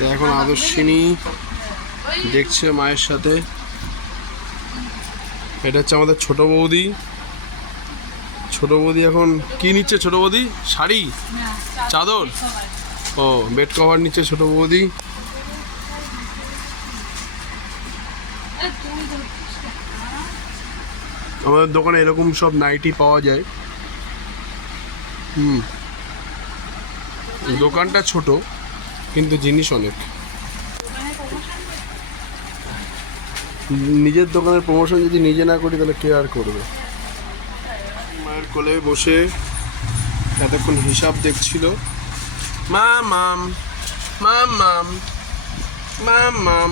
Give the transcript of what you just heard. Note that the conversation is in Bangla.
তো এখন আদর্শিনী দেখছে মায়ের সাথে। এটা হচ্ছে আমাদের ছোট বৌদি। ছোট বৌদি এখন কি নিচ্ছে? ছোট বৌদি শাড়ি, চাদর, ও বেড কভার নিচ্ছে ছোট বৌদি। আমাদের দোকানে এরকম সব নাইটি পাওয়া যায়। দোকানটা ছোট কিন্তু জিনিস অনেক। নিজের দোকানের প্রমোশন যদি নিজে না করি তাহলে কে আর করবে? মায়ের কোলে বসে এতক্ষণ হিসাব দেখছিল। মাম মাম মাম মাম মাম মাম।